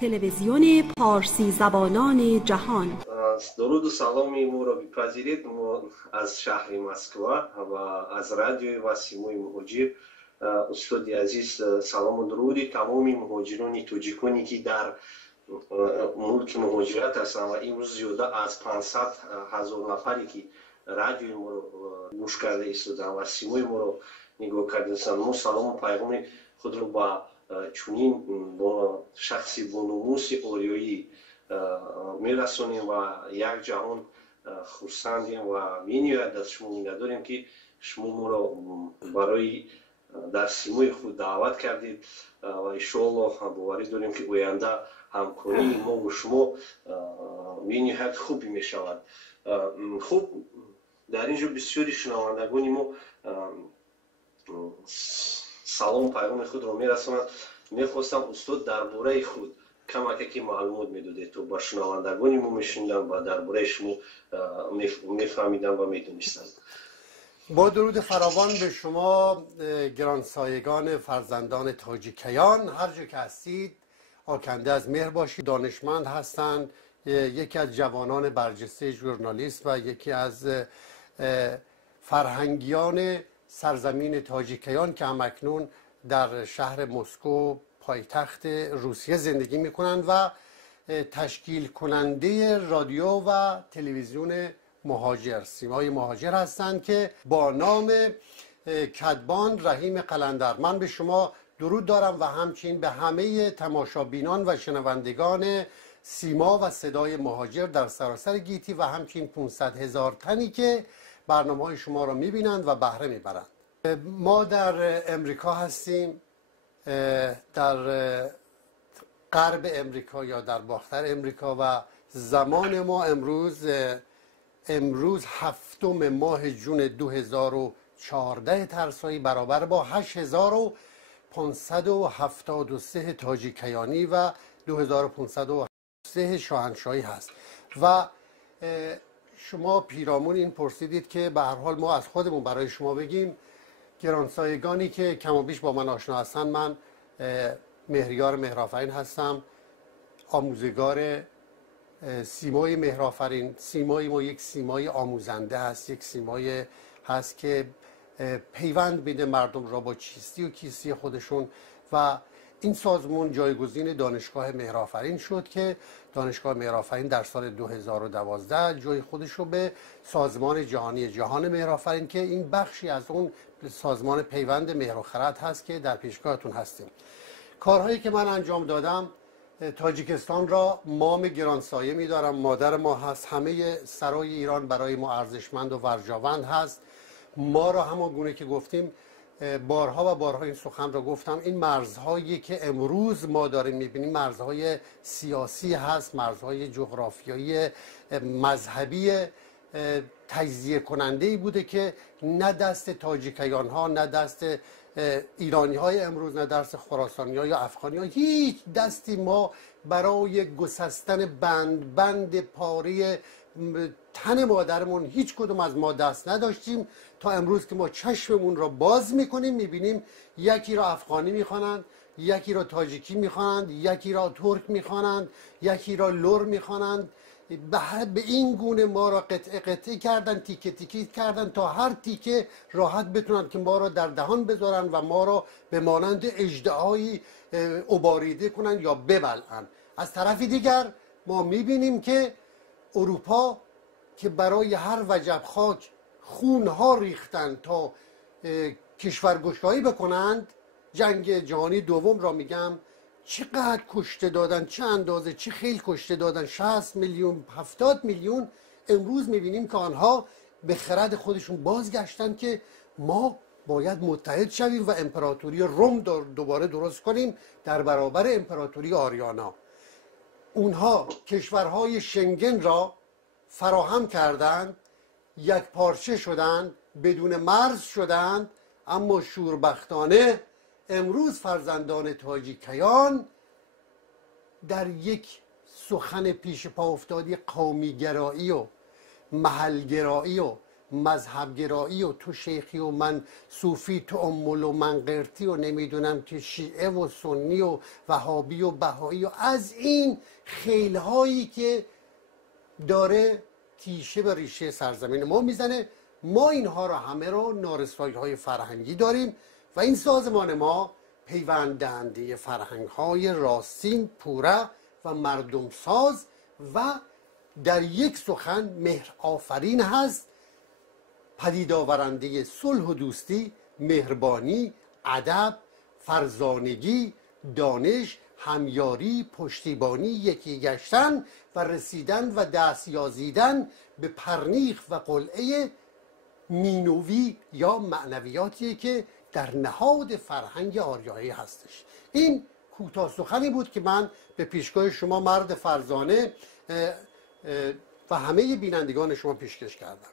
تلویزیون پارسی زبانان جهان. درود و سلامی ما را بپذیرید. ما از شهر مسکو و از رادیوی و سیمای مهاجر استاد عزیز سلام و درودی تمامی مهاجران توجیکانی که در ملک مهاجرت هستند و امروز زیاده از 500,000 نفری که رادیوی ما را گوش کرده ایستادند و سیمای ما را نگاه کرده. ما سلام و پیغام خود را با چنین با شخصی با نموس آریایی میرسونیم و یک جهان خرسندیم و مینیاید از شما مینداریم که شما ما را برای در سیمای خود دعوت کردید و انشاءالله باوری داریم که آینده همکاری ما و شما مینیاید خوبی میشود. خوب در اینجا بسیاری شنوندگان ما سلام و پیغام خود را میرسونند. میخواستم استاد درباره خود کمکی معلومات میدادید تو با شنوندگان ما میشنیدم و درباره شما میفهمیدم و میدونستم. با درود فراوان به شما گرانسایگان فرزندان تاجیکیان، هر جا که هستید آکنده از مهر باشید. دانشمند هستند، یکی از جوانان برجسته ژورنالیست و یکی از فرهنگیان سرزمین تاجیکیان که همکنون در شهر مسکو پایتخت روسیه زندگی میکنند و تشکیل کننده رادیو و تلویزیون مهاجر، سیمای مهاجر هستند که با نام کدبان رحیم قلندر. من به شما درود دارم و همچنین به همه تماشابینان و شنوندگان سیما و صدای مهاجر در سراسر گیتی و همچنین 500,000 تنی که برنامه‌های شما را میبینند و بهره میبرند. ما در امریکا هستیم، در غرب امریکا یا در باختر امریکا و زمان ما امروز 7 ماه جون 2014 ترسایی برابر با 8573 تاجیکیانی و 2503 شاهنشاهی هست. و شما پیرامون این پرسیدید که به هر حال ما از خودمون برای شما بگیم. گرانسایگانی که کم و بیش با من آشنا هستن، من مهریار مهرآفرین هستم، آموزگار سیمای مهرآفرین. سیمای ما یک سیمای آموزنده است، یک سیمای هست که پیوند میده مردم را با چیستی و کیستی خودشون و این سازمان جایگزین دانشگاه مهرآفرین شد که دانشگاه مهرآفرین در سال 2012 جای خودش رو به سازمان جهانی جهان مهرآفرین که این بخشی از اون سازمان پیوند مهر و خرد هست که در پیشگاهتون هستیم. کارهایی که من انجام دادم تاجیکستان را مام گرانسایه می‌دارم. مادر ما هست، همه سرای ایران برای ما ارزشمند و ورجاوند هست. ما را همان گونه که گفتیم بارها و بارها این سخن را گفتم، این مرزهایی که امروز ما داریم می‌بینیم مرزهای سیاسی هست، مرزهای جغرافیایی مذهبی تجزیه کننده‌ای بوده که نه دست تاجیکیان ها، نه دست ایرانی های امروز، نه دست خراسانی ها یا افغانی ها، هیچ دستی ما برای گسستن بند پاره تن مادرمون هیچ کدوم از ما دست نداشتیم تا امروز که ما چشممون را باز میکنیم میبینیم یکی را افغانی میخوانند، یکی را تاجیکی میخوانند، یکی را ترک میخوانند، یکی را لور میخوانند. به این گونه ما را قطعه قطعه کردن، تیکه تیکه کردن تا هر تیکه راحت بتونن که ما را در دهان بذارن و ما را به مانند اژدهایی عباریده کنن یا ببلعن. از طرف دیگر ما میبینیم که اروپا که برای هر وجب خاک خونها ریختن تا کشورگشایی بکنند، جنگ جهانی دوم را میگم، چقدر کشته دادن، چه اندازه، چه خیلی کشته دادن، 60 میلیون 70 میلیون. امروز میبینیم که آنها به خرد خودشون بازگشتن که ما باید متحد شویم و امپراتوری روم دوباره درست کنیم در برابر امپراتوری آریانا. اونها کشورهای شنگن را فراهم کردند، یک پارچه شدند، بدون مرز شدند، اما شوربختانه امروز فرزندان تاجیکیان در یک سخن پیش پا افتادی قومیگرایی و محلگرایی و مذهب گرایی و تو شیخی و من صوفی، تو امول و من قرتی و نمیدونم که شیعه و سنی و وهابی و بهایی و از این خیلهایی که داره تیشه به ریشه سرزمین ما میزنه. ما اینها رو همه رو نارسایی های فرهنگی داریم و این سازمان ما پیوند دهنده فرهنگ های راستین، پوره و مردم ساز و در یک سخن مهر آفرین هست، پدید آورنده صلح و دوستی، مهربانی، ادب، فرزانگی، دانش، همیاری، پشتیبانی، یکی گشتن و رسیدن و دست یازیدن به پرنیخ و قلعه مینوی یا معنویاتی که در نهاد فرهنگ آریایی هستش. این کوتاه سخنی بود که من به پیشگاه شما مرد فرزانه و همه بینندگان شما پیشکش کردم.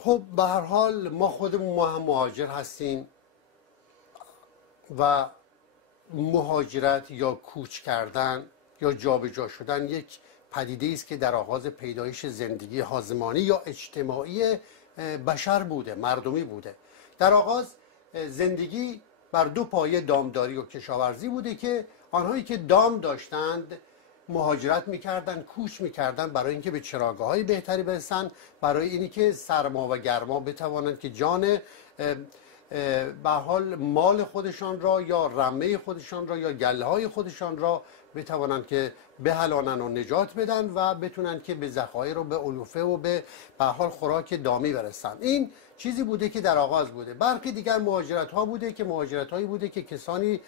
خب به هر حال ما خودمون هم مهاجر هستیم و مهاجرت یا کوچ کردن یا جابجا شدن یک پدیده است که در آغاز پیدایش زندگی حازمانی یا اجتماعی بشر بوده، مردمی بوده. در آغاز زندگی بر دو پایه دامداری و کشاورزی بوده که آنهایی که دام داشتند مهاجرت میکردن، کوچ میکردن برای اینکه به چراگاه‌های بهتری برسن، برای اینی که سرما و گرما بتوانند که جان به حال مال خودشان را یا رمه خودشان را یا گله‌های خودشان را بتوانند که بهلانن و نجات بدن و بتونن که به ذخایر و به علوفه و به حال خوراک دامی برسن. این چیزی بوده که در آغاز بوده. برخی دیگر مهاجرت ها بوده که مهاجرت هایی بوده که کسانی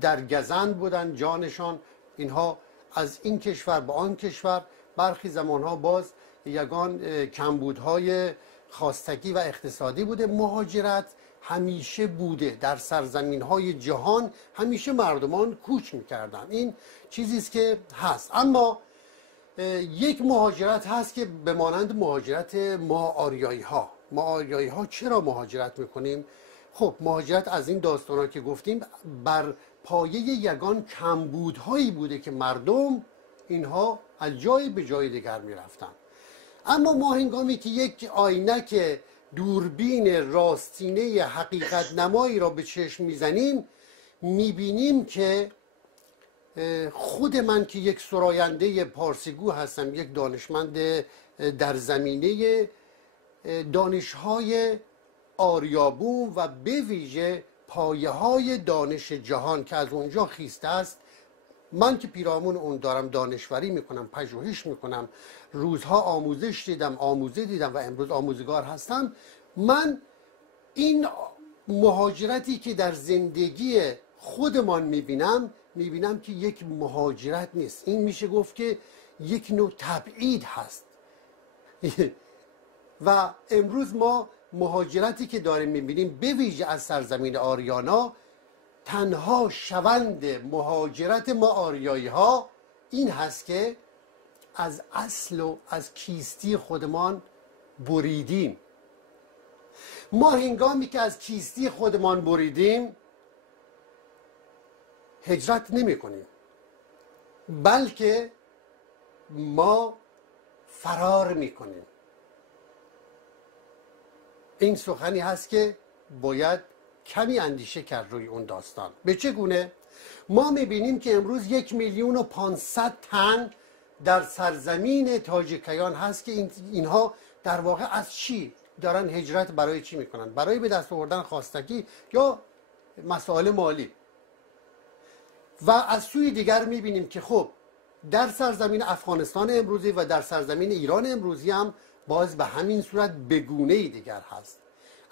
در گزند بودن، جانشان اینها از این کشور به آن کشور. برخی زمان ها باز یگان کمبودهای خواستگی و اقتصادی بوده. مهاجرت همیشه بوده در سرزمین های جهان، همیشه مردمان کوچ میکردن. این چیزی است که هست. اما یک مهاجرت هست که به مانند مهاجرت ما آریایی ها. ما آریایی ها چرا مهاجرت میکنیم؟ خب مهاجرت از این داستان ها که گفتیم بر پایه یگان کمبودهایی بوده که مردم اینها از جای به جای دیگر میرفتن. اما ما هنگامی که یک آینک دوربین راستینه حقیقت نمایی را به چشم میزنیم، میبینیم که خود من که یک سراینده پارسیگو هستم، یک دانشمند در زمینه دانش‌های آریابون و به ویژه پایه‌های دانش جهان که از اونجا خیسته است، من که پیرامون اون دارم دانشوری میکنم، پژوهش میکنم، روزها آموزش دیدم، آموزه دیدم و امروز آموزگار هستم. من این مهاجرتی که در زندگی خودمان میبینم که یک مهاجرت نیست. این میشه گفت که یک نوع تبعید هست. و امروز ما مهاجرتی که داریم میبینیم به ویژه از سرزمین آریانا، تنها شوند مهاجرت ما آریایی ها این هست که از اصل و از کیستی خودمان بریدیم. ما هنگامی که از کیستی خودمان بریدیم هجرت نمی کنیم، بلکه ما فرار می کنیم. این سخنی هست که باید کمی اندیشه کرد روی اون داستان. به چه گونه؟ ما میبینیم که امروز 1,500,000 تن در سرزمین تاجیکیان هست که اینها در واقع از چی دارن هجرت؟ برای چی میکنن؟ برای به دست آوردن خواستگی یا مسائل مالی. و از سوی دیگر میبینیم که خب در سرزمین افغانستان امروزی و در سرزمین ایران امروزی هم باز به همین صورت بگونه‌ای دیگر هست.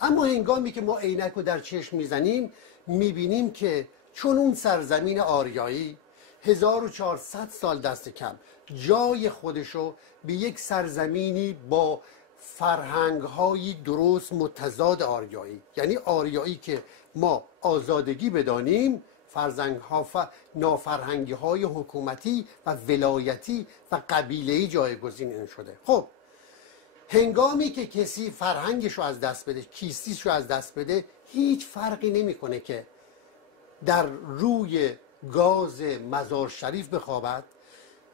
اما هنگامی که ما عینک رو در چشم میزنیم میبینیم که چون اون سرزمین آریایی 1400 سال دست کم جای خودشو به یک سرزمینی با فرهنگ‌های درست متضاد آریایی، یعنی آریایی که ما آزادگی بدانیم، نافرهنگی‌های حکومتی و ولایتی و قبیله‌ای جایگزین شده. خب هنگامی که کسی فرهنگش رو از دست بده، کیستیش رو از دست بده، هیچ فرقی نمیکنه که در روی گاز مزار شریف بخوابد،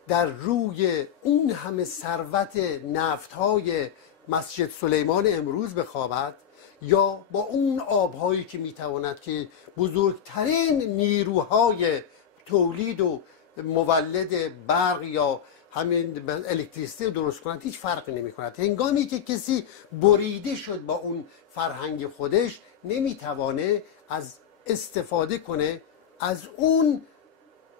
در روی اون همه ثروت نفت‌های مسجد سلیمان امروز بخوابد، یا با اون آبهایی که میتواند که بزرگترین نیروهای تولید و مولد برق یا همین الکتریسیته درست کنند، هیچ فرقی نمی کند. هنگامی که کسی بریده شد با اون فرهنگ خودش، نمیتوانه از استفاده کنه از اون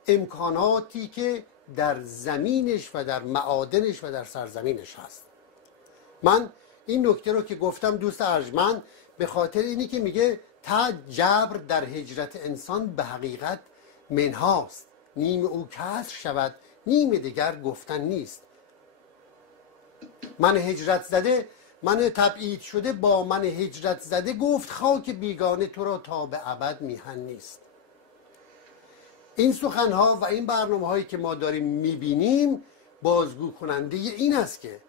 امکاناتی که در زمینش و در معادنش و در سرزمینش هست. من این نکته رو که گفتم دوست ارجمند، به خاطر اینی که میگه تا جبر در هجرت انسان به حقیقت منهاست، نیم او کسر شود نیم دیگر گفتن نیست. من هجرت زده، من تبعید شده با من هجرت زده، گفت خاک بیگانه تو را تا به ابد میهن نیست. این سخنها و این برنامه هایی که ما داریم میبینیم بازگو کننده این است که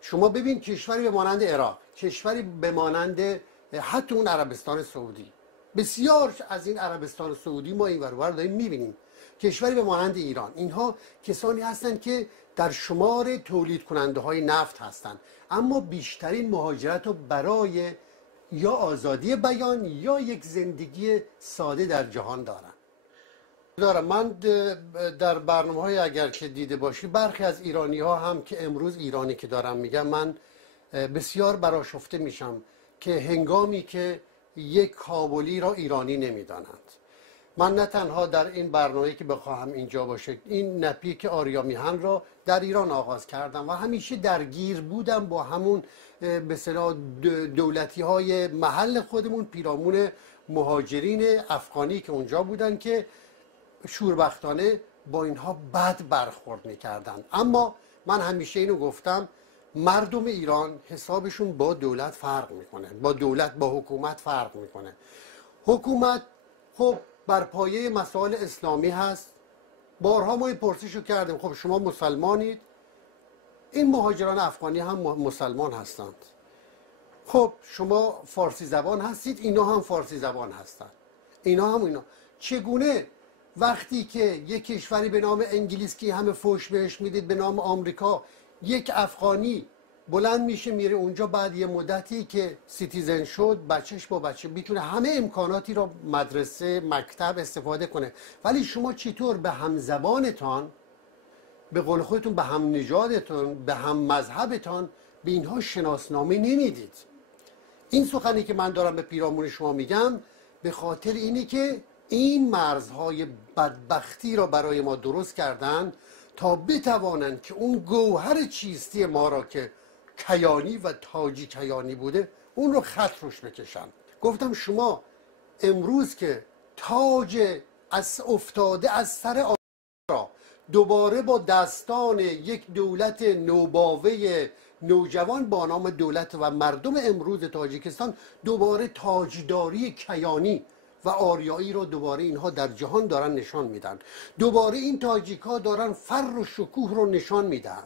شما ببین کشوری به مانند عراق، کشوری به مانند حتی اون عربستان سعودی، بسیار از این عربستان سعودی ما این ور داریم میبینیم، کشوری به مانند ایران، اینها کسانی هستند که در شمار تولید کننده های نفت هستند، اما بیشترین مهاجرت رو برای یا آزادی بیان یا یک زندگی ساده در جهان دارن. من در برنامه های اگر که دیده باشی، برخی از ایرانی ها هم که امروز ایرانی که دارم میگم، من بسیار برآشفته میشم که هنگامی که یک کابلی را ایرانی نمیدانند. من نه تنها در این برنامه‌ای که بخواهم اینجا باشه، این نپیک آریا میهن را در ایران آغاز کردم و همیشه درگیر بودم با همون به اصطلاح دولتی های محل خودمون، پیرامون مهاجرین افغانی که اونجا بودن که شوربختانه با اینها بد برخورد میکردن. اما من همیشه اینو گفتم، مردم ایران حسابشون با دولت فرق میکنه، با دولت، با حکومت فرق میکنه. حکومت خب بر پایه مسائل اسلامی هست. بارها ما این پرسشو کردیم، خب شما مسلمانید، این مهاجران افغانی هم مسلمان هستند، خب شما فارسی زبان هستید، اینا هم فارسی زبان هستند، اینا هم اینا. چگونه وقتی که یک کشوری به نام انگلیس که همه فوش بهش میدید، به نام آمریکا، یک افغانی بلند میشه میره اونجا، بعد یه مدتی که سیتیزن شد، بچهش با بچه میتونه همه امکاناتی رو مدرسه، مکتب استفاده کنه، ولی شما چطور به هم زبانتان، به قول خودتون به هم نژادتون، به هم مذهبتان، به اینها شناسنامه نمیدید؟ این سخنی که من دارم به پیرامون شما میگم به خاطر اینی که این مرزهای بدبختی را برای ما درست کردن تا بتوانند که اون گوهر چیستی ما را که کیانی و تاجی کیانی بوده، اون رو خط روش بکشن. گفتم شما امروز که تاج از افتاده از سر را دوباره با دستان یک دولت نوباوه نوجوان با نام دولت و مردم امروز تاجیکستان دوباره تاجداری کیانی و آریایی رو دوباره اینها در جهان دارن نشان میدن، دوباره این تاجیک ها دارن فر و شکوه رو نشان میدن،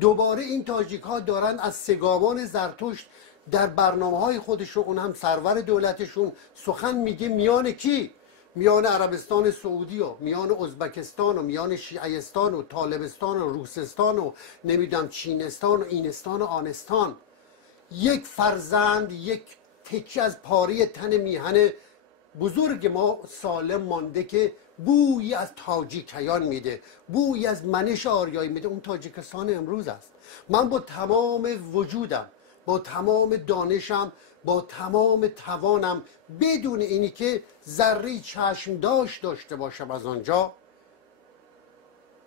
دوباره این تاجیک ها دارن از سگاوان زرتشت در برنامه های خودشون، اون هم سرور دولتشون، سخن میگه میان کی؟ میان عربستان سعودی و میان ازبکستان و میان شیعیستان و طالبستان و روسستان و نمیدونم چینستان و اینستان و آنستان. یک فرزند، یک تکی از پاره تن میهن بزرگ ما سالم مانده که بویی از تاجیکیان میده، بویی از منش آریایی میده. اون تاجیکستان امروز است. من با تمام وجودم، با تمام دانشم، با تمام توانم، بدون اینی که ذره چشم داشته باشم از آنجا،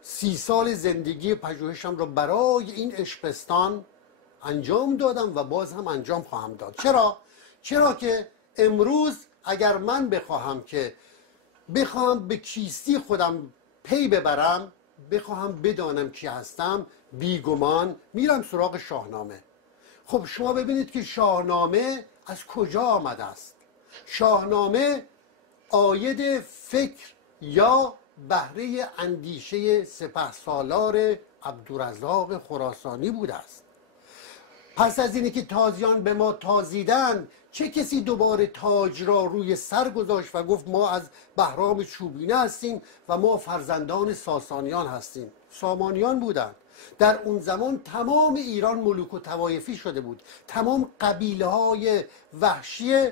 30 سال زندگی پژوهشم رو برای این عشقستان انجام دادم و باز هم انجام خواهم داد. چرا که امروز اگر من بخواهم به کیستی خودم پی ببرم، بخواهم بدانم کی هستم، بیگمان میرم سراغ شاهنامه. خب شما ببینید که شاهنامه از کجا آمده است؟ شاهنامه عاید فکر یا بهره اندیشه سپهسالار عبدالرزاق خراسانی بوده است. پس از اینی که تازیان به ما تازیدن، چه کسی دوباره تاج را روی سر گذاشت و گفت ما از بهرام چوبینه هستیم و ما فرزندان ساسانیان هستیم؟ سامانیان بودند. در اون زمان تمام ایران ملوک و طوایفی شده بود. تمام قبیله های وحشی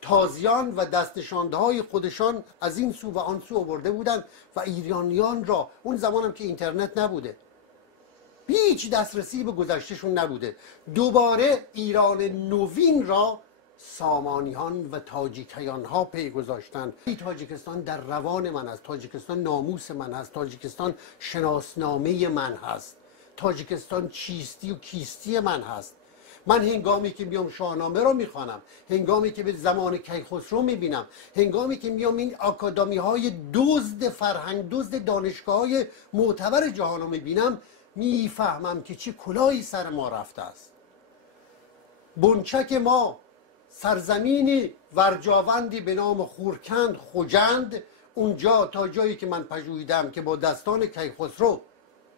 تازیان و دستنشانده های خودشان از این سو و آن سو آورده بودند و ایرانیان را، اون زمان هم که اینترنت نبوده، هیچ دسترسی به گذشتهشون نبوده، دوباره ایران نوین را سامانیان و تاجیکیان ها پی گذاشتن. تاجیکستان در روان من هست، تاجیکستان ناموس من هست، تاجیکستان شناسنامه من هست، تاجیکستان چیستی و کیستی من هست. من هنگامی که میام شاهنامه رو میخوانم، هنگامی که به زمان کیخسرو میبینم، هنگامی که میام این آکادمی های دزد فرهنگ، دزد دانشگاه های معتبر جهان رو میبینم، میفهمم که چه کلاهی سر ما رفته است. بنچک ما سرزمینی ورجاوندی به نام خورکند خوجند، اونجا تا جایی که من پژوهیدم که با دستان کیخسرو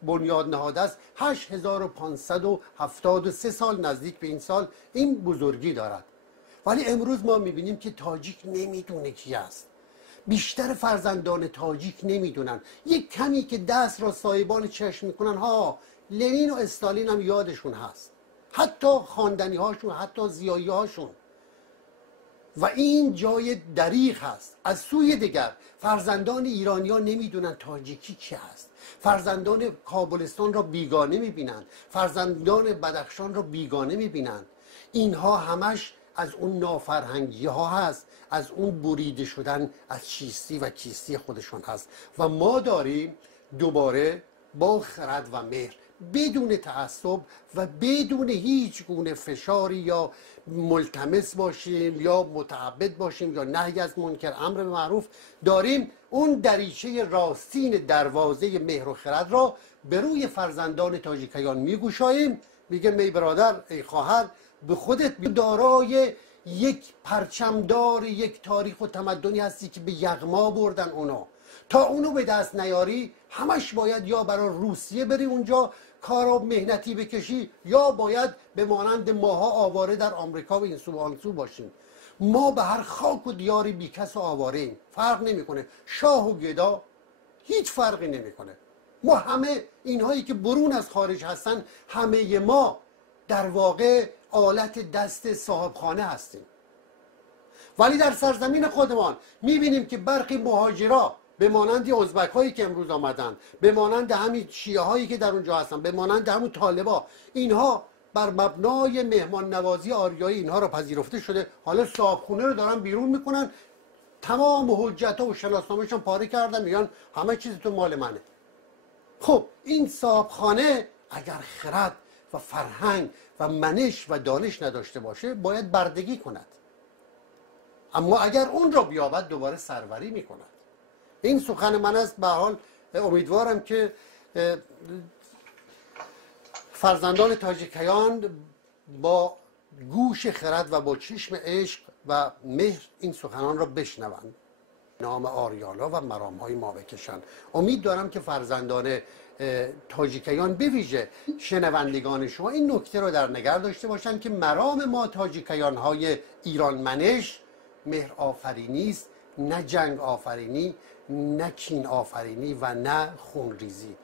بنیاد نهاده است، 8573 سال نزدیک به این سال این بزرگی دارد. ولی امروز ما میبینیم که تاجیک نمیدونه کی است. بیشتر فرزندان تاجیک نمیدونن. یک کمی که دست را سایبان چشم میکنن، ها لنین و استالین هم یادشون هست، حتی خواندنی هاشون، حتی زیایی هاشون. و این جای دریغ هست. از سوی دیگر فرزندان ایرانیان نمیدونن تاجیکی چی هست. فرزندان کابلستان را بیگانه میبینن، فرزندان بدخشان را بیگانه میبینن. اینها همش از اون نافرهنگی ها هست، از اون بریده شدن از چیستی و کیستی خودشون هست. و ما داریم دوباره با خرد و مهر، بدون تعصب و بدون هیچ گونه فشاری یا ملتمس باشیم یا متعبد باشیم یا نهی از منکر امر به معروف، داریم اون دریچه راستین دروازه مهر و خرد را به روی فرزندان تاجیکیان میگوشاییم. میگه ای برادر، ای خواهر، به خودت دارای یک پرچمدار یک تاریخ و تمدنی هستی که به یغما بردن اونا. تا اونو به دست نیاری همش باید یا برای روسیه بری اونجا کارا مهنتی بکشی، یا باید به مانند ماها آواره در آمریکا و این سو و آن سو باشیم. ما به هر خاک و دیاری بیکس و آواره ایم، فرق نمیکنه. شاه و گدا هیچ فرقی نمیکنه. ما همه اینهایی که برون از خارج هستن، همه ما در واقع آلت دست صاحبخانه هستیم. ولی در سرزمین خودمان میبینیم که برخی مهاجرا به مانند ازبک هایی که امروز آمدن، به مانند همین شیعه هایی که در اونجا هستن، به مانند همون طالبا، اینها بر مبنای مهمان نوازی آریایی اینها را پذیرفته شده. حالا صاحبخونه رو دارن بیرون میکنن، تمام حجت ها و شناسنامه‌شون پاره کردن، میگن همه چیز تو مال منه. خب این صاحبخانه اگر خرد و فرهنگ و منش و دانش نداشته باشه باید بردگی کند، اما اگر اون را بیابد دوباره سروری میکند. این سخن من است. به حال امیدوارم که فرزندان تاجیکیان با گوش خرد و با چشم عشق و مهر این سخنان را بشنوند، نام آریالا و مرامهای ما بکشند. امید دارم که فرزندان تاجیکیان به ویژه شنوندگان شما این نکته را در نظر داشته باشند که مرام ما تاجیکیان های ایران منش مهر آفرینی است، نه جنگ آفرینی، نه کین آفرینی و نه خونریزی.